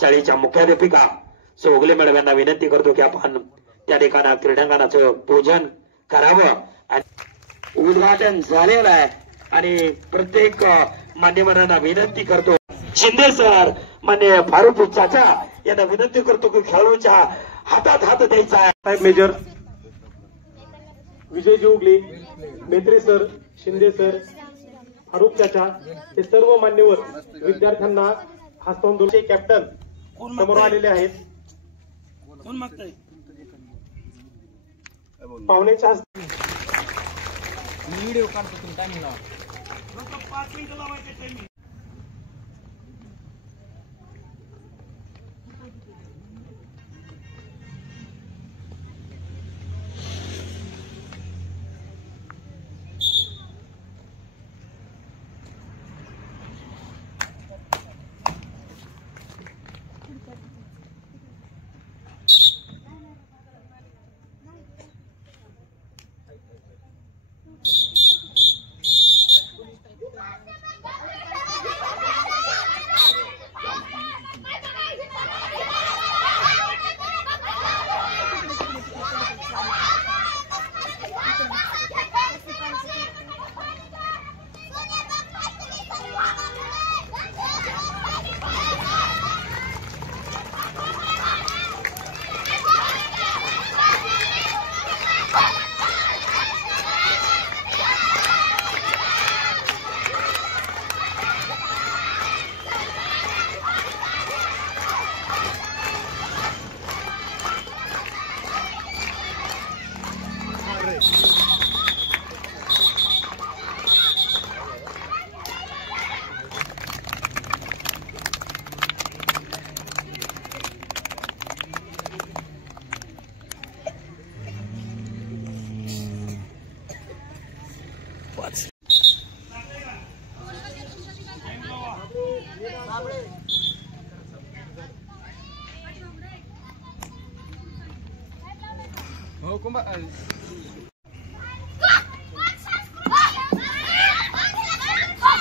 शाळेच्या मुख्याध्यापिका सोगले मॅडम यांना विनंती करतो की आपण त्या ठिकाणी क्रीडांगणाचं पूजन करावं आणि उद्घाटन झालेलं आहे आणि प्रत्येक मान्यवरांना विनंती करतो शिंदे सर मान्य फारुख चाचा यांना विनंती करतो की खेळाडूंच्या हातात हात द्यायचा आहे। मेजर विजय जोगले, मेत्रे सर, शिंदे सर, फारुख चाचा हे सर्व मान्यवर विद्यार्थ्यांना हस्तांदोलनाचे कॅप्टन समोर आलेले आहेत। पाहुण्यांच्या व्हिडिओ काढतो तुम्ही टाइमिंग लावा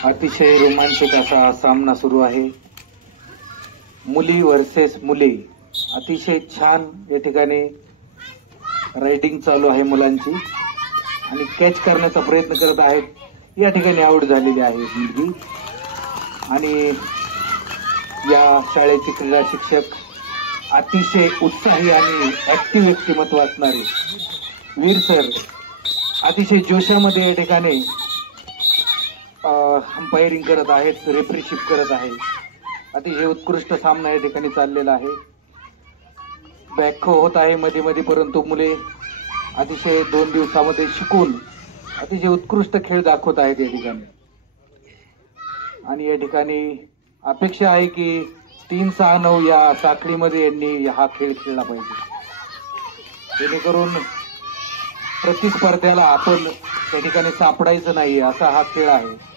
अतिशय रोमांचक असा सामना सुरू आहे। मुली वर्सेस मुले, अतिशय छान या ठिकाणी रायडिंग चालू आहे मुलांची आणि कॅच करण्याचा प्रयत्न करत आहेत। या ठिकाणी आउट झालेली आहे मुलगी आणि या शाळेचे क्रीडा शिक्षक अतिशय उत्साही आणि ऍक्टिव्ह व्यक्तिमत्व असणारे वीर सर अतिशय जोशामध्ये या ठिकाणी अंपायरिंग करत आहेत, रेफरीशिप करत आहे। अतिशय उत्कृष्ट सामना या ठिकाणी चाललेला आहे। बॅकहो होत आहे मध्ये मध्ये, परंतु मुले अतिशय 2 दिवसामध्ये शिकून अतिशय उत्कृष्ट खेळ दाखवत आहेत या ठिकाणी आणि या ठिकाणी अपेक्षा आहे की 3-6-9 या साखळीमध्ये यांनी हा खेळ खेळला पाहिजे, जेणेकरून प्रतिस्पर्ध्याला आपण त्या ठिकाणी सापडायचं नाही असा हा खेळ आहे।